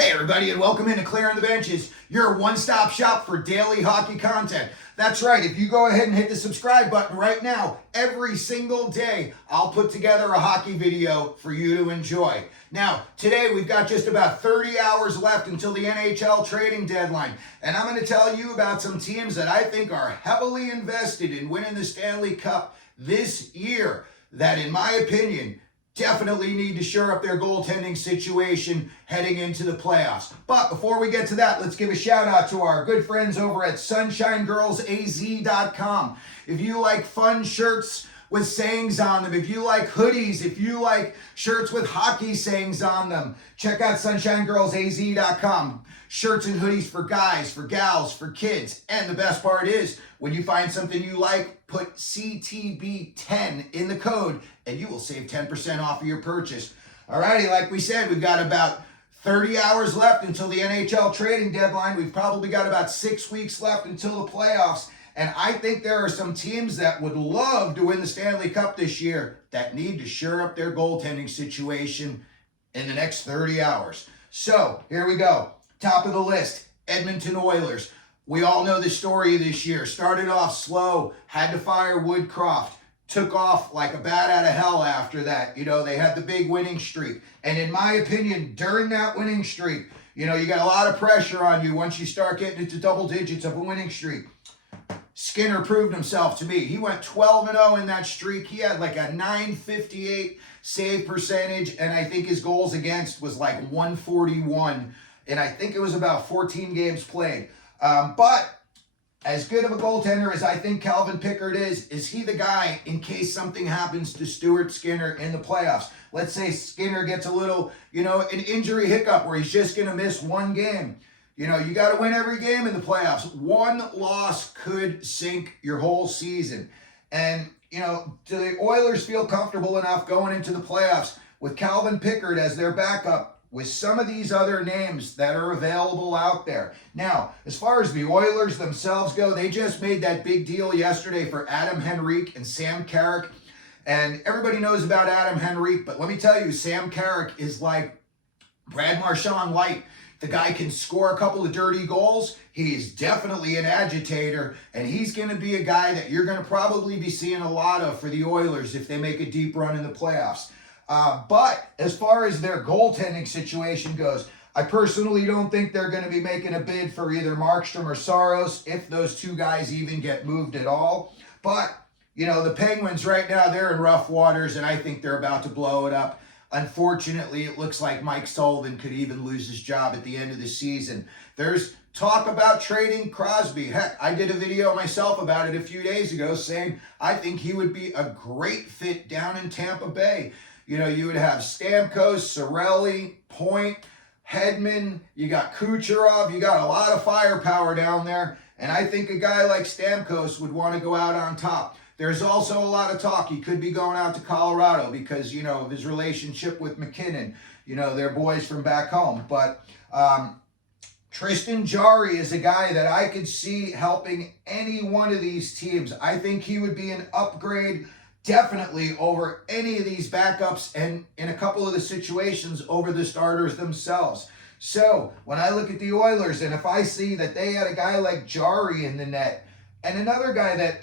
Hey everybody, and welcome into Clearing the Benches, your one-stop shop for daily hockey content. That's right, if you go ahead and hit the subscribe button right now, every single day I'll put together a hockey video for you to enjoy. Now, today we've got just about 30 hours left until the NHL trading deadline, and I'm going to tell you about some teams that I think are heavily invested in winning the Stanley Cup this year, that in my opinion, definitely need to shore up their goaltending situation heading into the playoffs. But before we get to that, let's give a shout out to our good friends over at SunshineGirlsAZ.com. If you like fun shirts with sayings on them, if you like hoodies, if you like shirts with hockey sayings on them, check out SunshineGirlsAZ.com. Shirts and hoodies for guys, for gals, for kids. And the best part is, when you find something you like, put CTB10 in the code and you will save 10% off of your purchase. Alrighty, like we said, we've got about 30 hours left until the NHL trading deadline. We've probably got about 6 weeks left until the playoffs. And I think there are some teams that would love to win the Stanley Cup this year that need to shore up their goaltending situation in the next 30 hours. So, here we go. Top of the list, Edmonton Oilers. We all know the story this year. Started off slow, had to fire Woodcroft, took off like a bat out of hell after that. You know, they had the big winning streak. And in my opinion, during that winning streak, you know, you got a lot of pressure on you once you start getting into double digits of a winning streak. Skinner proved himself to me. He went 12-0 in that streak. He had like a .958 save percentage, and I think his goals against was like 141. And I think it was about 14 games played. But as good of a goaltender as I think Calvin Pickard is he the guy in case something happens to Stuart Skinner in the playoffs? Let's say Skinner gets a little, an injury hiccup where he's just going to miss one game. You got to win every game in the playoffs. One loss could sink your whole season. And, do the Oilers feel comfortable enough going into the playoffs with Calvin Pickard as their backup, with some of these other names that are available out there? Now, as far as the Oilers themselves go, they just made that big deal yesterday for Adam Henrique and Sam Carrick. And everybody knows about Adam Henrique, but let me tell you, Sam Carrick is like Brad Marchand light. The guy can score a couple of dirty goals. He's definitely an agitator, and he's going to be a guy that you're going to probably be seeing a lot of for the Oilers if they make a deep run in the playoffs. But as far as their goaltending situation goes, I personally don't think they're going to be making a bid for either Markstrom or Saros, if those two guys even get moved at all. But, the Penguins right now, they're in rough waters, and I think they're about to blow it up. Unfortunately, it looks like Mike Sullivan could even lose his job at the end of the season. There's talk about trading Crosby. Heck, I did a video myself about it a few days ago saying I think he would be a great fit down in Tampa Bay. You would have Stamkos, Cirelli, Point, Hedman, you got Kucherov, you got a lot of firepower down there, and I think a guy like Stamkos would want to go out on top. There's also a lot of talk he could be going out to Colorado because, of his relationship with McKinnon. They're boys from back home. But Tristan Jarry is a guy that I could see helping any one of these teams. I think he would be an upgrade definitely over any of these backups, and in a couple of the situations over the starters themselves. So when I look at the Oilers, and if I see that they had a guy like Jarry in the net, and another guy that,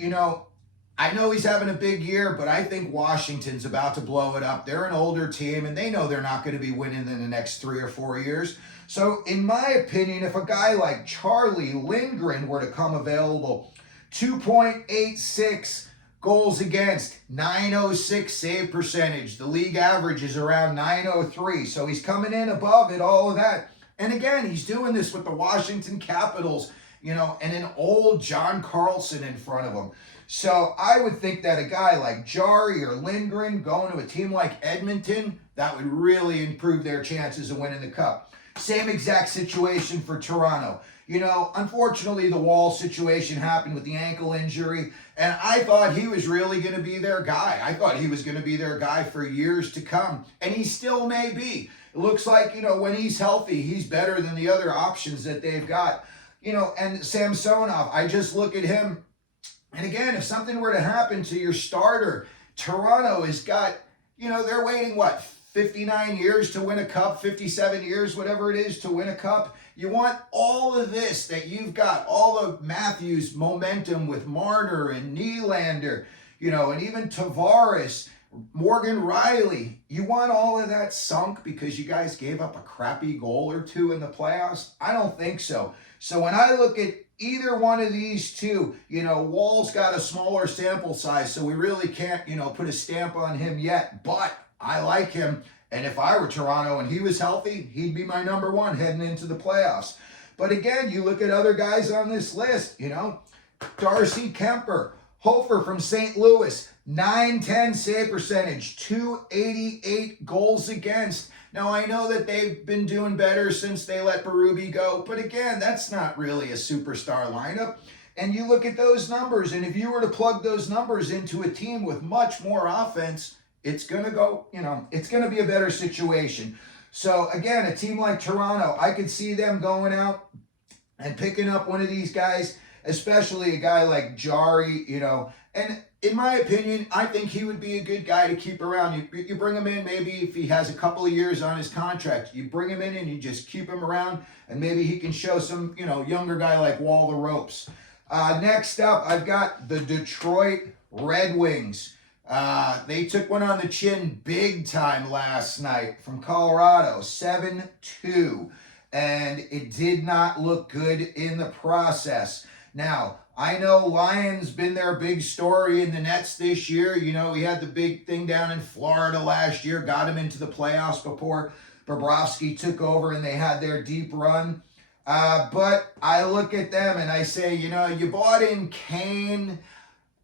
I know he's having a big year, but I think Washington's about to blow it up. They're an older team, and they know they're not going to be winning in the next 3 or 4 years. So in my opinion, if a guy like Charlie Lindgren were to come available, 2.86 goals against, .906 save percentage. The league average is around .903. So he's coming in above it, all of that. And again, he's doing this with the Washington Capitals, and an old John Carlson in front of him. So I would think that a guy like Jarry or Lindgren going to a team like Edmonton, that would really improve their chances of winning the Cup. Same exact situation for Toronto. Unfortunately, the Wall situation happened with the ankle injury, and I thought he was really going to be their guy. I thought he was going to be their guy for years to come, and he still may be. It looks like, when he's healthy, he's better than the other options that they've got. And Samsonov, I just look at him, and again, if something were to happen to your starter, Toronto has got, they're waiting, 59 years to win a cup, 57 years, whatever it is, to win a cup. You want all of this that you've got, all of Matthews' momentum with Marner and Nylander, and even Tavares, Morgan Riley. You want all of that sunk because you guys gave up a crappy goal or two in the playoffs? I don't think so. So when I look at either one of these two, Wall's got a smaller sample size, so we really can't, put a stamp on him yet. But I like him. And if I were Toronto and he was healthy, he'd be my number one heading into the playoffs. But again, you look at other guys on this list, Darcy Kemper, Hofer from St. Louis, 910 save percentage, 288 goals against. Now, I know that they've been doing better since they let Berube go, but again, that's not really a superstar lineup. And you look at those numbers, and if you were to plug those numbers into a team with much more offense, it's going to go, it's going to be a better situation. So again, a team like Toronto, I could see them going out and picking up one of these guys, especially a guy like Jari, and in my opinion, I think he would be a good guy to keep around. You bring him in, maybe if he has a couple of years on his contract, you bring him in and you just keep him around, and maybe he can show some, younger guy like Wall the ropes. Next up, I've got the Detroit Red Wings. They took one on the chin big time last night from Colorado, 7-2, and it did not look good in the process. Now, I know Lyon's been their big story in the Nets this year. He had the big thing down in Florida last year, got him into the playoffs before Bobrovsky took over and they had their deep run. But I look at them and I say, you bought in Kane,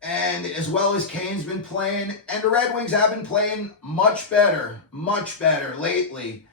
and as well as Kane's been playing, and the Red Wings have been playing much better lately.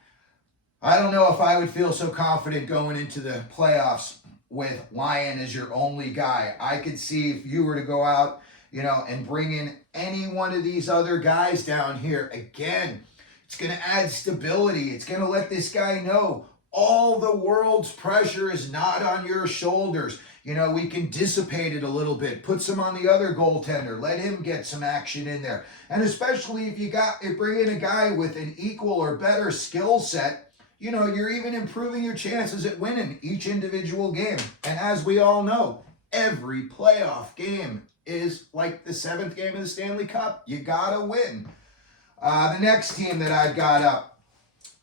I don't know if I would feel so confident going into the playoffs with Lyon as your only guy. I could see if you were to go out, and bring in any one of these other guys down here. Again, it's going to add stability. It's going to let this guy know all the world's pressure is not on your shoulders. We can dissipate it a little bit, put some on the other goaltender, let him get some action in there. And especially if you bring in a guy with an equal or better skill set, you're even improving your chances at winning each individual game. And as we all know, every playoff game is like the 7th game of the Stanley Cup. You gotta win. The next team that I've got up,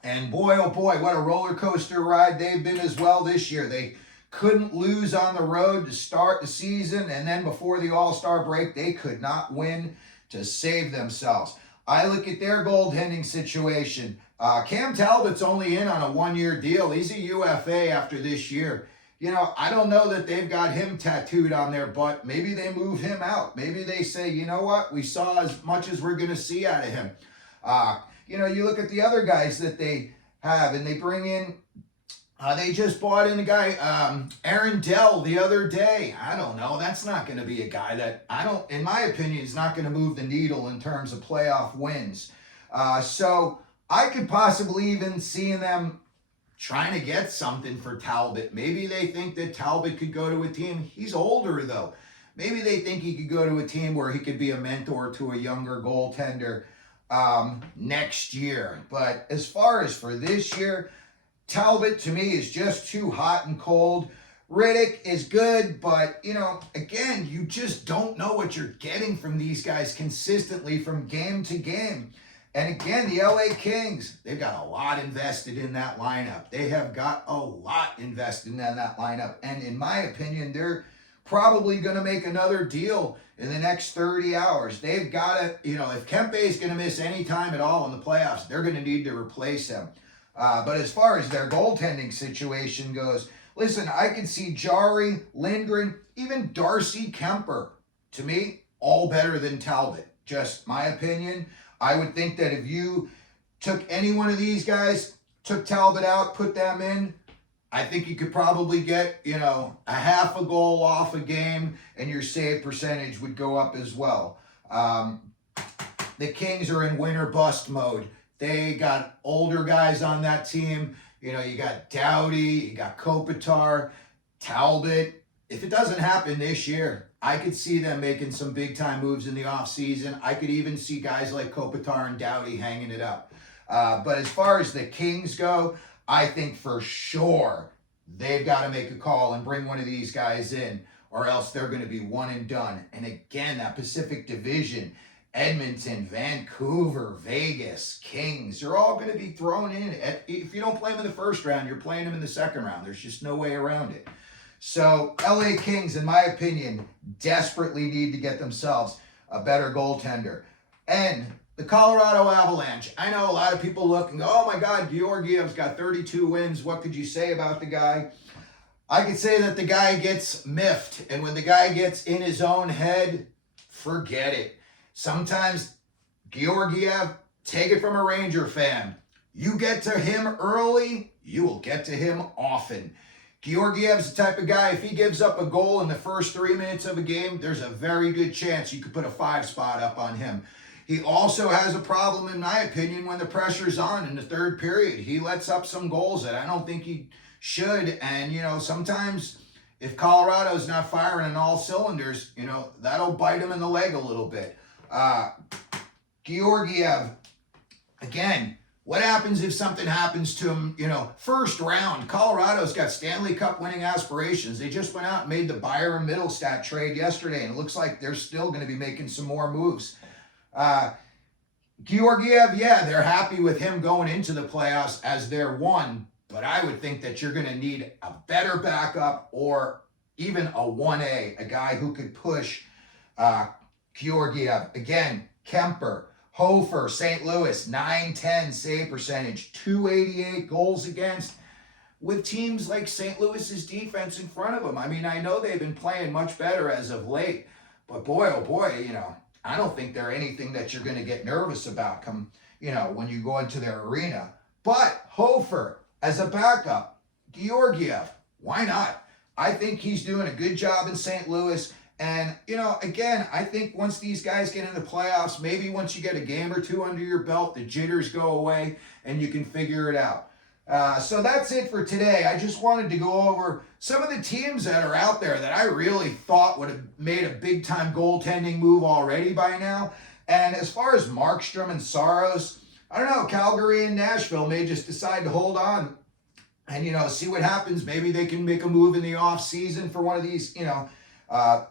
and boy, oh boy, what a roller coaster ride they've been as well this year. They couldn't lose on the road to start the season, and then before the All-Star break, they could not win to save themselves. I look at their goaltending situation. Cam Talbot's only in on a 1-year deal. He's a UFA after this year. I don't know that they've got him tattooed on their butt. Maybe they move him out. Maybe they say, you know what, we saw as much as we're going to see out of him. You look at the other guys that they have, and they bring in, they just bought in a guy, Aaron Dell, the other day. I don't know. That's not going to be a guy that, in my opinion, is not going to move the needle in terms of playoff wins. So I could possibly even see them trying to get something for Talbot. Maybe they think that Talbot could go to a team. He's older, though. Maybe they think he could go to a team where he could be a mentor to a younger goaltender next year. But as far as for this year, Talbot, to me, is just too hot and cold. Riddick is good, but, again, you just don't know what you're getting from these guys consistently from game to game. And again, the LA Kings, they've got a lot invested in that lineup. They have got a lot invested in that lineup. And in my opinion, they're probably going to make another deal in the next 30 hours. They've got to, if Kempe is going to miss any time at all in the playoffs, they're going to need to replace him. But as far as their goaltending situation goes, listen, I can see Jari, Lindgren, even Darcy Kemper. To me, all better than Talbot. Just my opinion. I would think that if you took any one of these guys, took Talbot out, put them in, I think you could probably get, a half a goal off a game, and your save percentage would go up as well. The Kings are in win or bust mode. They got older guys on that team. You got Doughty, you got Kopitar, Talbot. If it doesn't happen this year, I could see them making some big-time moves in the offseason. I could even see guys like Kopitar and Doughty hanging it up. But as far as the Kings go, I think for sure they've got to make a call and bring one of these guys in, or else they're going to be one and done. And again, that Pacific Division, Edmonton, Vancouver, Vegas, Kings, they're all going to be thrown in. If you don't play them in the first round, you're playing them in the second round. There's just no way around it. So LA Kings, in my opinion, desperately need to get themselves a better goaltender. And the Colorado Avalanche, I know a lot of people look and go, oh my God, Georgiev's got 32 wins. What could you say about the guy? I could say that the guy gets miffed. And when the guy gets in his own head, forget it. Sometimes Georgiev, take it from a Ranger fan. You get to him early, you will get to him often. Georgiev's the type of guy, if he gives up a goal in the first 3 minutes of a game, there's a very good chance you could put a 5 spot up on him. He also has a problem, in my opinion, when the pressure's on in the third period. He lets up some goals that I don't think he should. And, you know, sometimes if Colorado's not firing on all cylinders, you know, that'll bite him in the leg a little bit. Georgiev, again, what happens if something happens to him, you know, first round? Colorado's got Stanley Cup winning aspirations. They just went out and made the Byron Middlestat trade yesterday, and it looks like they're still going to be making some more moves. Georgiev, yeah, they're happy with him going into the playoffs as their one, but I would think that you're going to need a better backup or even a 1A, a guy who could push Georgiev. Again, Kemper, Hofer, St. Louis, 910 save percentage, 288 goals against, with teams like St. Louis's defense in front of them. I mean, I know they've been playing much better as of late, but boy, oh boy, you know, I don't think they're anything that you're going to get nervous about come, you know, when you go into their arena. But Hofer as a backup, Georgiev, why not? I think he's doing a good job in St. Louis. And, you know, again, I think once these guys get in the playoffs, maybe once you get a game or two under your belt, the jitters go away and you can figure it out. So that's it for today. I just wanted to go over some of the teams that are out there that I really thought would have made a big-time goaltending move already by now. And as far as Markstrom and Saros, I don't know, Calgary and Nashville may just decide to hold on and, you know, see what happens. Maybe they can make a move in the off-season for one of these, you know,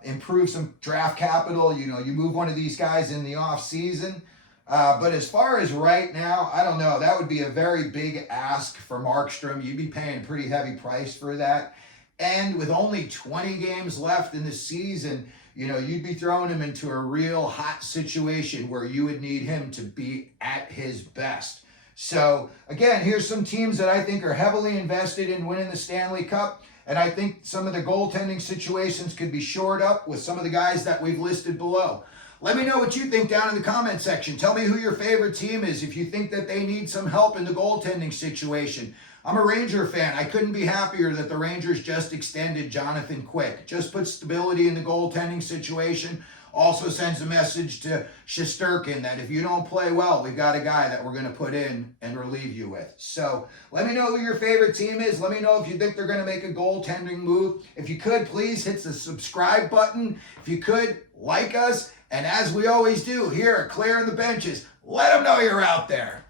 improve some draft capital. You know, you move one of these guys in the off season. But as far as right now, I don't know. That would be a very big ask for Markstrom. You'd be paying a pretty heavy price for that. And with only 20 games left in the season, you know, you'd be throwing him into a real hot situation where you would need him to be at his best. So again, here's some teams that I think are heavily invested in winning the Stanley Cup. And I think some of the goaltending situations could be shored up with some of the guys that we've listed below. Let me know what you think down in the comment section. Tell me who your favorite team is if you think that they need some help in the goaltending situation. I'm a Ranger fan. I couldn't be happier that the Rangers just extended Jonathan Quick. Just put stability in the goaltending situation. Also sends a message to Shesterkin that if you don't play well, we've got a guy that we're going to put in and relieve you with. So let me know who your favorite team is. Let me know if you think they're going to make a goaltending move. If you could, please hit the subscribe button. If you could, like us. And as we always do here at Clearing the Benches, let them know you're out there.